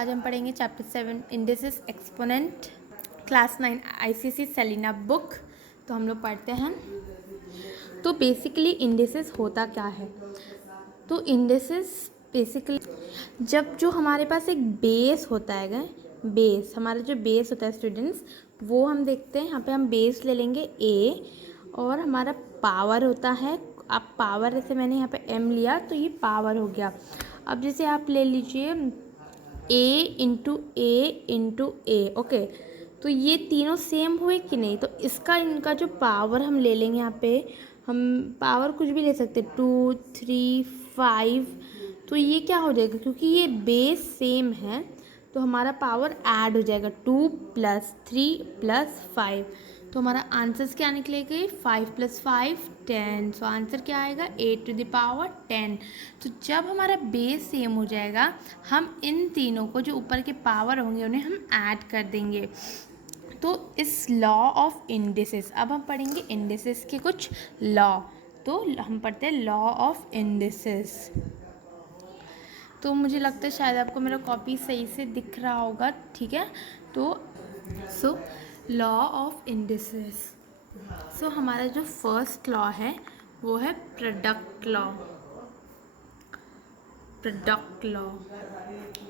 आज हम पढ़ेंगे chapter 7 indices exponent class 9 ICSE Selina book. तो हम लोग पढ़ते हैं। तो बेसिकली इंडिसेस होता क्या है? तो इंडिसेस बेसिकली जब जो हमारे पास एक बेस होता है, बेस हमारा जो बेस होता है स्टूडेंट्स, वो हम देखते हैं। यहाँ पे हम बेस ले लेंगे ए और हमारा पावर होता है। अब पावर जैसे मैंने यहाँ पे एम लिया तो ये पावर हो गया। अब जैसे आप ले लीजिए ए, ओके। तो ये तीनों सेम हुए कि नहीं? तो इसका इनका जो पावर हम ले लेंगे, यहाँ पे हम पावर कुछ भी ले सकते, 2, 3, 5। तो ये क्या हो जाएगा, क्योंकि ये बेस सेम है तो हमारा पावर ऐड हो जाएगा 2 + 3 + 5। तो हमारा आंसर्स क्या निकलेगा? 5 + 5 10। सो आंसर क्या आएगा? 8⁻10। तो जब हमारा बेस सेम हो जाएगा, हम इन तीनों को जो ऊपर के पावर होंगे उन्हें हम ऐड कर देंगे। तो इस लॉ ऑफ इंडिसेस, अब हम पढ़ेंगे इंडिसेस के कुछ लॉ। तो हम पढ़ते हैं लॉ ऑफ इंडिसेस। तो मुझे लगता है शायद आपको मेरा कॉपी सही से दिख रहा होगा, ठीक है? तो लॉ ऑफ इंडिसेस। सो हमारा जो फर्स्ट लॉ है वो है product law.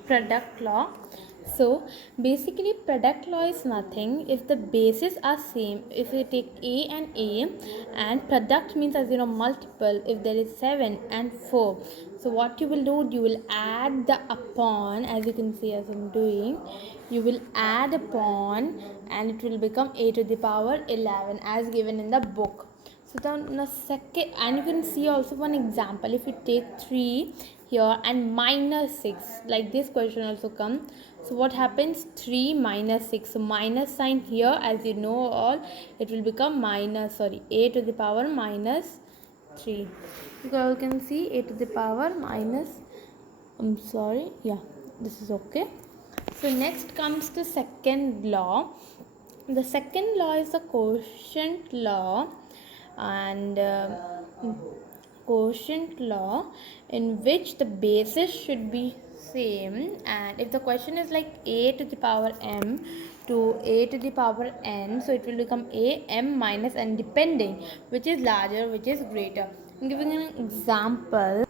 Product law. So basically product law is nothing if the bases are same. If you take a and product means, as you know, multiple. If there is 7 and 4, so what you will do, you will add the upon, as you can see as I'm doing, you will add upon and it will become a to the power 11 as given in the book. So the second, and you can see also one example. If you take 3 here and -6, like this question also come. So what happens? 3 - 6. So minus sign here, as you know all, it will become a to the power -3. You all can see a to the power minus. This is okay. So next comes the second law. The second law is the quotient law, and quotient law in which the bases should be same. And if the question is like a to the power m to a to the power n, so it will become a m minus n, depending which is larger, which is greater. I'm giving an example.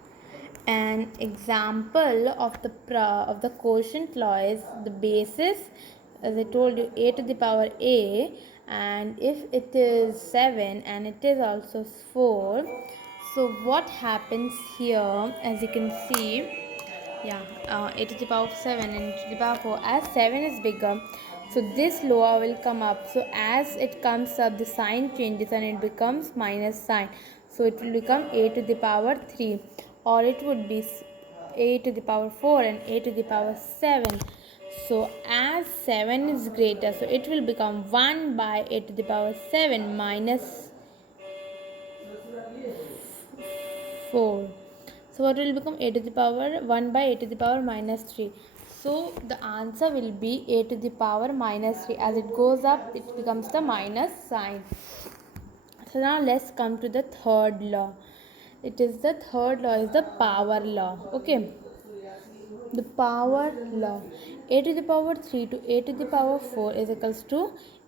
An example of the quotient law is the basis, as I told you, a to the power a, and if it is 7 and it is also 4, so what happens here, as you can see, a to the power 7 and to the power 4, as 7 is bigger, so this law will come up. So as it comes up, the sign changes and it becomes minus sign, so it will become a to the power 3, or it would be a to the power 4 and a to the power 7. So as 7 is greater, so it will become 1 by a to the power 7 minus 4. So what will become? A to the power 1 by a to the power minus 3. So the answer will be a to the power minus 3. As it goes up, it becomes the minus sign. So now let's come to the third law. It is the third law is the power law. Okay. The power law. A to the power 3 to a to the power 4 is equals to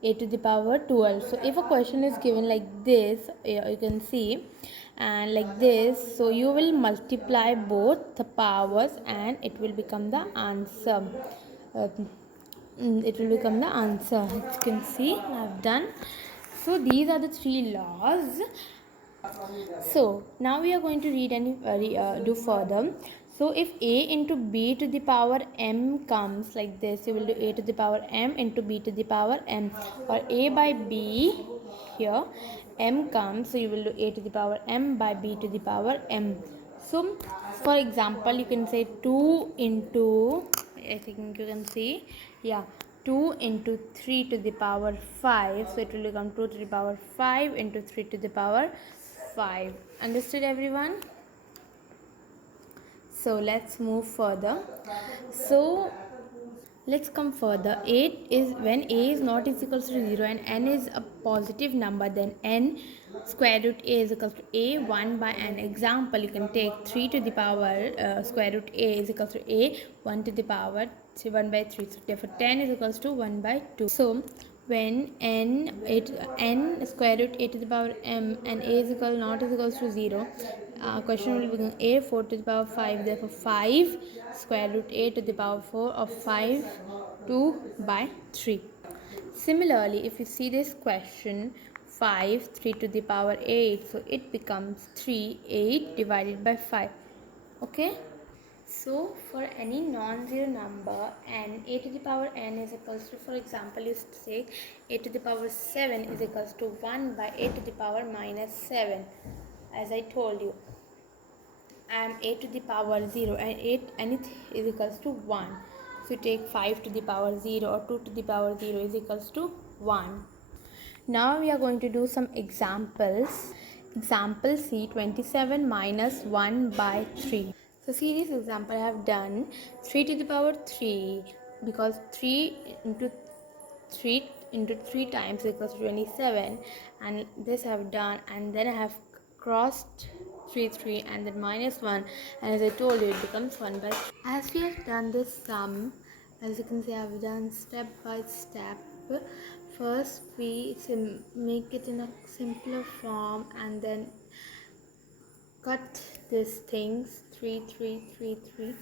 a to the power 12. So if a question is given like this, you can see, and like this, so you will multiply both the powers and it will become the answer. It will become the answer. As you can see, I have done. So these are the 3 laws. So now we are going to read and do further. So if a into b to the power m comes like this, you will do a to the power m into b to the power m, or a by b here m comes, so you will do a to the power m by b to the power m. So for example, you can say 2 into, I think you can see, 2 into 3 to the power 5, so it will become 2 to the power 5 into 3 to the power 5. Understood, everyone? So let's move further. So let's come further. 8 is when a is not is equals to 0 and n is a positive number, then n, square root a is equal to a 1 by n. Example, you can take 3 to the power square root a is equal to a 1 to the power 1 by 3. So therefore 10 is equals to 1 by 2. So when n square root a to the power m and a is equal not is equals to 0, question will become a 4 to the power 5. Therefore 5 square root a to the power 4 of 5 2 by 3. Similarly, if you see this question 5 3 to the power 8, so it becomes 3 8 divided by 5. Okay, so for any non-zero number and a to the power n is equals to, for example, you say a to the power 7 is equals to 1 by a to the power minus 7. As I told you, and a to the power 0 and 8 anything is equals to 1. So you take 5 to the power 0 or 2 to the power 0 is equals to 1. Now we are going to do some examples. Example C, 27 minus 1 by 3. So see this example I have done 3 to the power 3, because 3 into 3 times equals to 27, and this I have done, and then I have crossed 3 and then minus 1, and as I told you it becomes 1 by 3. As we have done this sum, as you can see I have done step by step. First we make it in a simpler form and then cut these things 3 3 3 3,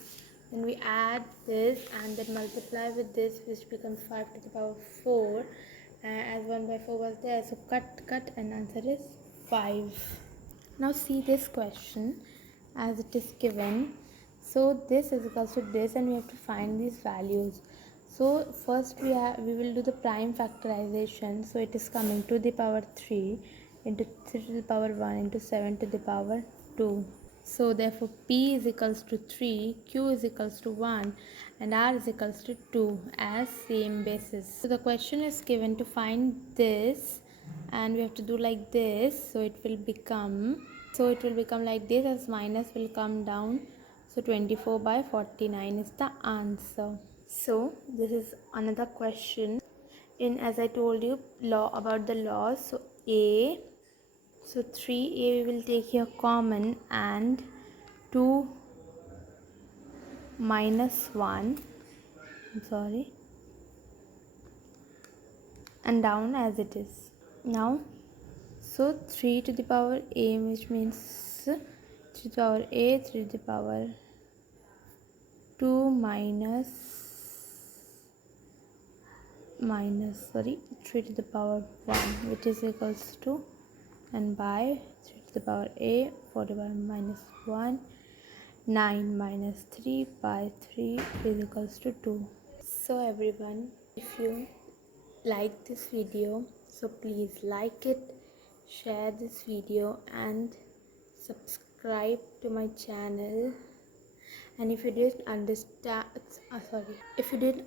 then we add this and then multiply with this, which becomes 5 to the power 4, as 1 by 4 was there, so cut and answer is 5. Now see this question as it is given. So this is equals to this and we have to find these values. So first we will do the prime factorization. So it is coming to the power 3 into 3 to the power 1 into 7 to the power 2. So therefore p is equals to 3, q is equals to 1 and r is equals to 2 as same basis. So the question is given to find this and we have to do like this. So it will become like this, as minus will come down. So 24 by 49 is the answer. So this is another question in, as I told you, law about the laws. So 3a we will take here common and 2 minus 1, and down as it is. Now so 3 to the power a, which means 3 to the power a, 3 to the power 2 minus 3 to the power 1, which is equals to, and by 3 to the power a, 4 to the power minus 1, 9 minus 3 by 3 is equals to 2. So everyone, if you like this video, so please like it, share this video and subscribe to my channel. And if you didn't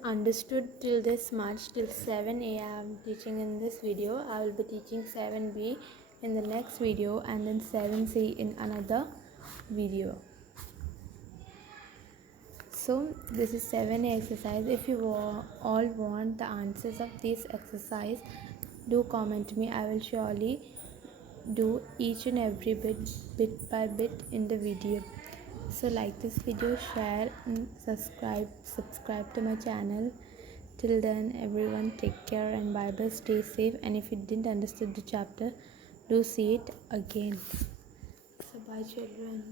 understood till this much, till 7a I am teaching in this video, I will be teaching 7b in the next video and then 7c in another video. So this is 7a exercise. If you all want the answers of this exercise, do comment me. I will surely do each and every bit by bit in the video. So like this video, share and subscribe to my channel. Till then, everyone take care and bye bye, stay safe. And if you didn't understand the chapter, do see it again. So bye children.